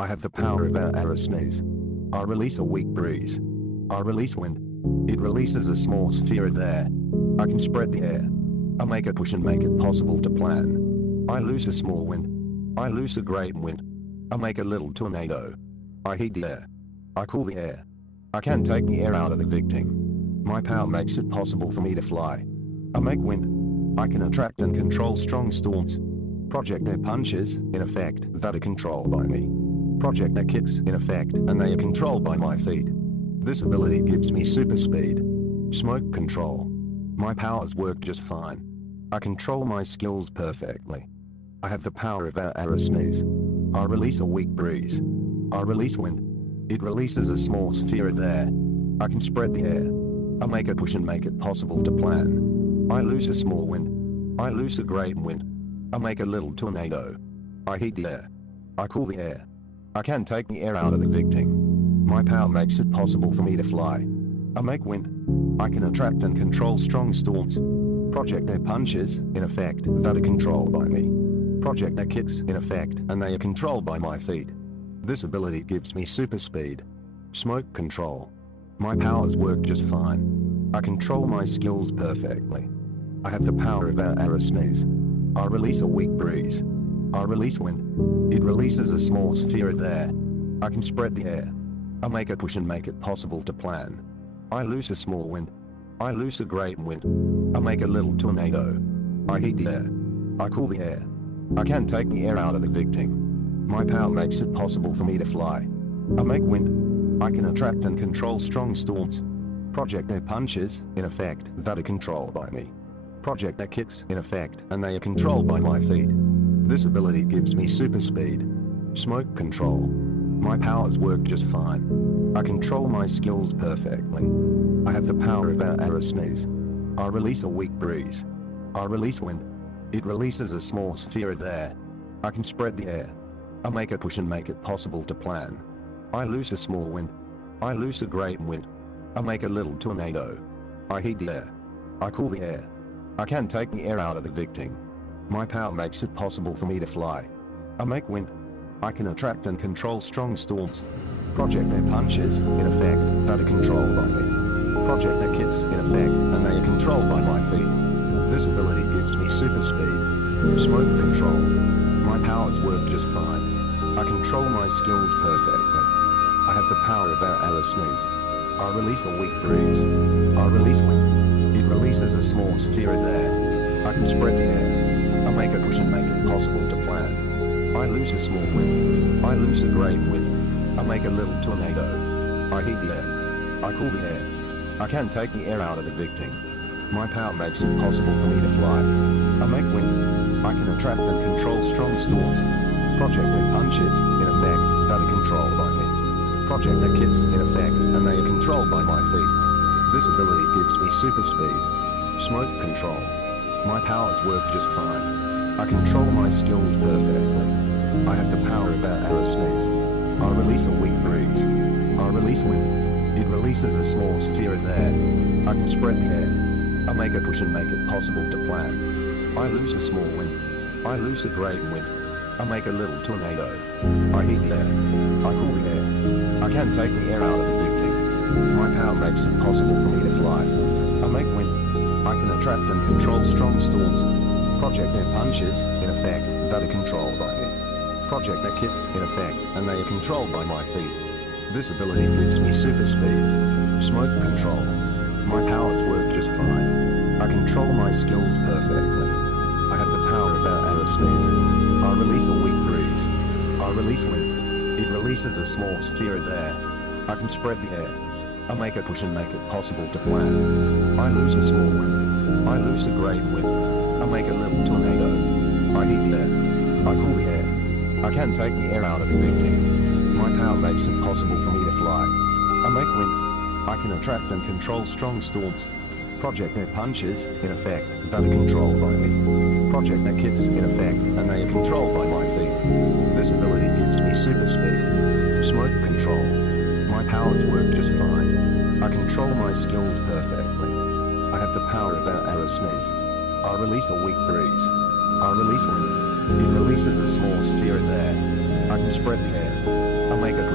I have the power of aerocinese. I release a weak breeze. I release wind. It releases a small sphere of air. I can spread the air. I make it push and make it possible to plan. I loose a small wind. I loose a great wind. I make a little tornado. I heat the air. I cool the air. I can take the air out of the victim. My power makes it possible for me to fly. I make wind. I can attract and control strong storms. Project their punches, in effect, that are controlled by me. Project their kicks, in effect, and they are controlled by my feet. This ability gives me super speed. Smoke control. My powers work just fine. I control my skills perfectly. I have the power of aerocinese. I release a weak breeze. I release wind. It releases a small sphere of air. I can spread the air. I make it push and make it possible to plan. I loose a small wind. I loose a great wind. I make a little tornado. I heat the air. I cool the air. I can take the air out of the victim. My power makes it possible for me to fly. I make wind. I can attract and control strong storms. Project their punches, in effect, that are controlled by me. Project their kicks, in effect, and they are controlled by my feet. This ability gives me super speed. Smoke control. My powers work just fine. I control my skills perfectly. I have the power of aerocinese. I release a weak breeze. I release wind. It releases a small sphere of air. I can spread the air. I make it push and make it possible to plan. I loose a small wind. I loose a great wind. I make a little tornado. I heat the air. I cool the air. I can take the air out of the victim. My power makes it possible for me to fly. I make wind. I can attract and control strong storms. Project their punches, in effect, that are controlled by me. Project their kicks, in effect, and they are controlled by my feet. This ability gives me super speed. Smoke control. My powers work just fine. I control my skills perfectly. I have the power of aerocinese. I release a weak breeze. I release wind. It releases a small sphere of air. I can spread the air. I make it push and make it possible to plan. I loose a small wind. I loose a great wind. I make a little tornado. I heat the air. I cool the air. I can take the air out of the victim. My power makes it possible for me to fly. I make wind. I can attract and control strong storms. Project their punches, in effect, that are controlled by me. Project their kicks, in effect, and they are controlled by my feet. This ability gives me super speed. Smoke control. My powers work just fine. I control my skills perfectly. I have the power of aerocinese. I release a weak breeze. I release wind. It releases a small sphere of air. I can spread the air. I make it push and make it possible to plan. I loose a small wind. I loose a great wind. I make a little tornado. I heat the air. I cool the air. I can take the air out of the victim. My power makes it possible for me to fly. I make wind. I can attract and control strong storms. Project their punches, in effect, that are controlled by me. Project their kicks, in effect, and they are controlled by my feet. This ability gives me super speed. Smoke control. My powers work just fine. I control my skills perfectly. I have the power of aerocinese. I release a weak breeze. I release wind. It releases a small sphere of air. I can spread the air. I make it push and make it possible to plan. I loose a small wind. I loose a great wind. I make a little tornado. I heat the air. I cool the air. I can take the air out of the victim. My power makes it possible for me to fly. I make wind. I can attract and control strong storms. Project their punches, in effect, that are controlled by me. Project their kicks, in effect, and they are controlled by my feet. This ability gives me super speed. Smoke control. My powers work just fine. I control my skills perfectly. I have the power of aerocinese. I release a weak breeze. I release wind. It releases a small sphere of air. I can spread the air. I make it push and make it possible to plan. I lose a small wind. I lose a great wind. I make a little tornado. I heat the air. I cool the air. I can take the air out of the victim. My power makes it possible for me to fly. I make wind. I can attract and control strong storms. Project their punches, in effect, that are controlled by me. Project their kicks, in effect, and they are controlled by my feet. This ability gives me super speed. Smoke control. My powers work just fine. I control my skills perfectly. I have the power of aerocinese. I release a weak breeze. I release wind. It releases a small sphere of air. I can spread the air.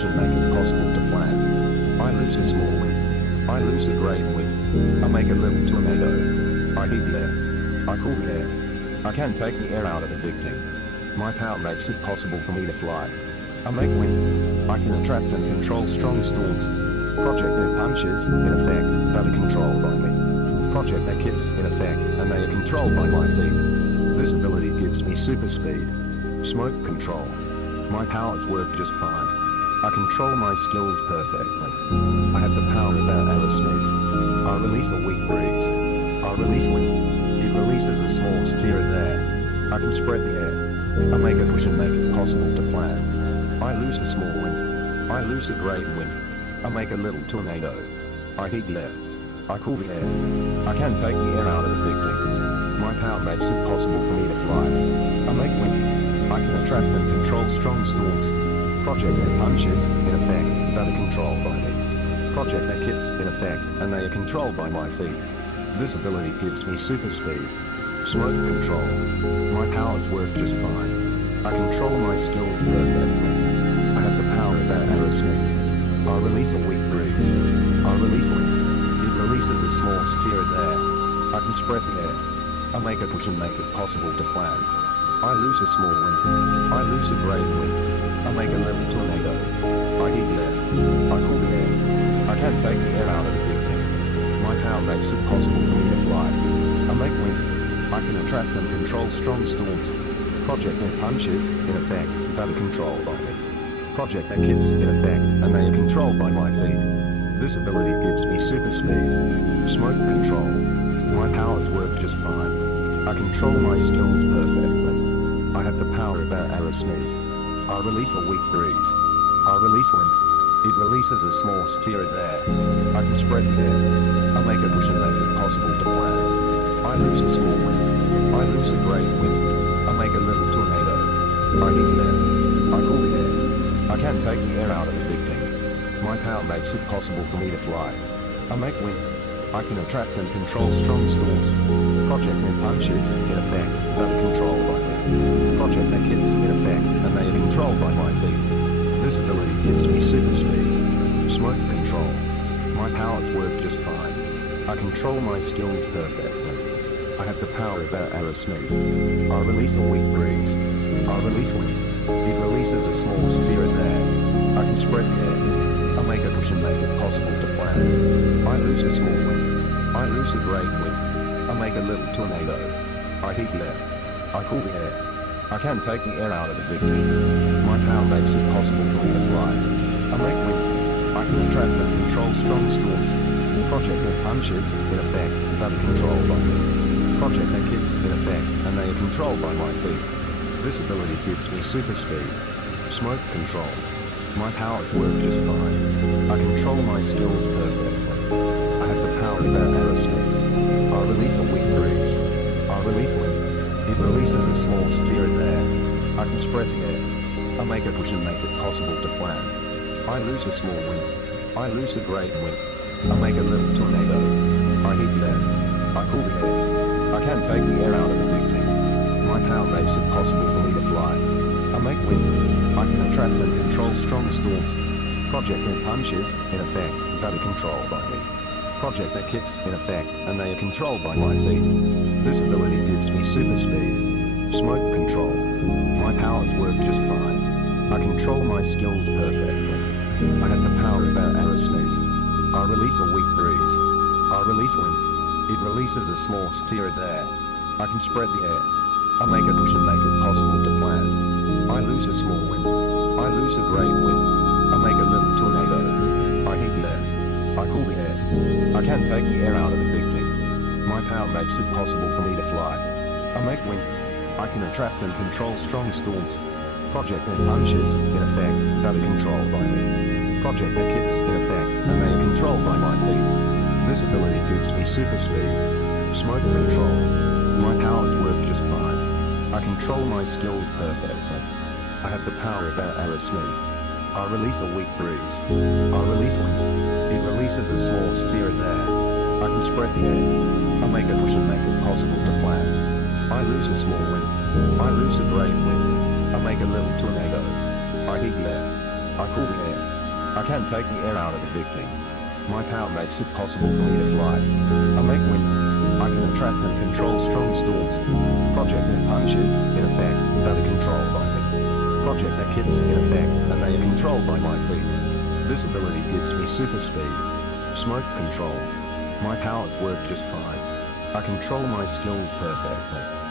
push and make it possible to plan. I lose a small wind. I lose a great wind. I make a little tornado. I heat the air. I cool the air. I can take the air out of the big thing. My power makes it possible for me to fly. I make wind. I can attract and control strong storms. Project their punches, in effect, that are controlled by me. Project their kicks, in effect, and they are controlled by my feet. This ability gives me super speed. Smoke control. My powers work just fine. I control my skills perfectly. I have the power of aerocinese. I release a weak breeze. I release wind. It releases a small sphere of air. I can spread the air. I make a push and make it possible to plan. I lose a small wind. I lose a great wind. I make a little tornado. I heat the air. I cool the air. I can take the air out of the big thing. My power makes it possible for me to fly. I make wind. I can attract and control strong storms. Project their punches, in effect, that are controlled by me. Project their kicks, in effect, and they are controlled by my feet. This ability gives me super speed. Smoke control. My powers work just fine. I control my skills perfectly. I have the power of aerocinese. I release a weak breeze. I release wind. It releases a small sphere of air. I can spread the air. I make a push and make it possible to plan. I lose a small wind. I lose a great wind. I make a little tornado. I heat the air. I cool the air. I can take the air out of the big thing. My power makes it possible for me to fly. I make wind. I can attract and control strong storms. Project their punches, in effect, that are controlled by me. Project their kicks, in effect, and they are controlled by my feet. This ability gives me super speed. Smoke control. My powers work just fine. I control my skills perfectly. I have the power of aerocinese. I release a weak breeze. I release wind. It releases a small sphere of air. I can spread the air. I make a push and make it possible to plan. I lose a small wind. I lose a great wind. I make a little tornado. I heat the air. I cool the air. I can take the air out of the big thing. My power makes it possible for me to fly. I make wind. I can attract and control strong storms. Project their punches, in effect, that are controlled by me. Project their kicks, in effect, and they are controlled by my feet. This ability gives me super speed. Smoke control. My powers work just fine. I control my skills perfectly. I have the power of aerocinese. I release a weak breeze. I release wind. It releases a small sphere of air. I can spread the air. I make a push and make it possible to plan. I lose a small wind. I lose a great wind. I make a little tornado. I heat the air. I cool the air. I can take the air out of the big thing. My power makes it possible for me to fly. I make wind. I can attract and control strong storms. Project their punches, in effect, that are controlled by me. Project their kicks, in effect, and they are controlled by my feet. This ability gives me super speed. Smoke control. My powers work just fine. I control my skills perfectly. I have the power of aerocinese. I release a weak breeze. I release wind. It releases a small sphere of air. I can spread the air. I make a push and make it possible to plan. I lose a small wind. I lose a great wind. I make a little tornado. I heat the air. I cool the air. I can take the air out of the big thing. My power makes it possible for me to fly. I make wind. I can attract and control strong storms. Project their punches, in effect, that are controlled by me. Project their kicks, in effect, and they are controlled by my feet. This ability gives me super speed. Smoke control. My powers work just fine. I control my skills perfectly. I have the power of aerocinese. I release a weak breeze. I release wind. It releases a small sphere of air. I can spread the air. I make a push and make it possible to plan. I lose a small wind. I lose a great wind. I make a little tornado. I heat the air. I cool the air. I can take the air out of the big thing. My power makes it possible for me to fly. I make wind. I can attract and control strong storms. Project their punches, in effect, that are controlled by me. Project their kicks, in effect, and they are controlled by my feet. This ability gives me super speed. Smoke control. My powers work just fine. I control my skills perfectly. I have the power of aerocinese. I release a weak breeze. I release wind. It releases a small sphere of air. I can spread the air. I make a push and make it possible to plan. I lose a small wind. I lose a great wind. I make a little tornado. I heat the air. I cool the air. I can take the air out of the victim. My power makes it possible for me to fly. I make wind. I can attract and control strong storms. Project that punches, in effect, that are controlled by me. Project that kicks, in effect, and they are controlled by my feet. This ability gives me super speed. Smoke control. My powers work just fine. I control my skills perfectly.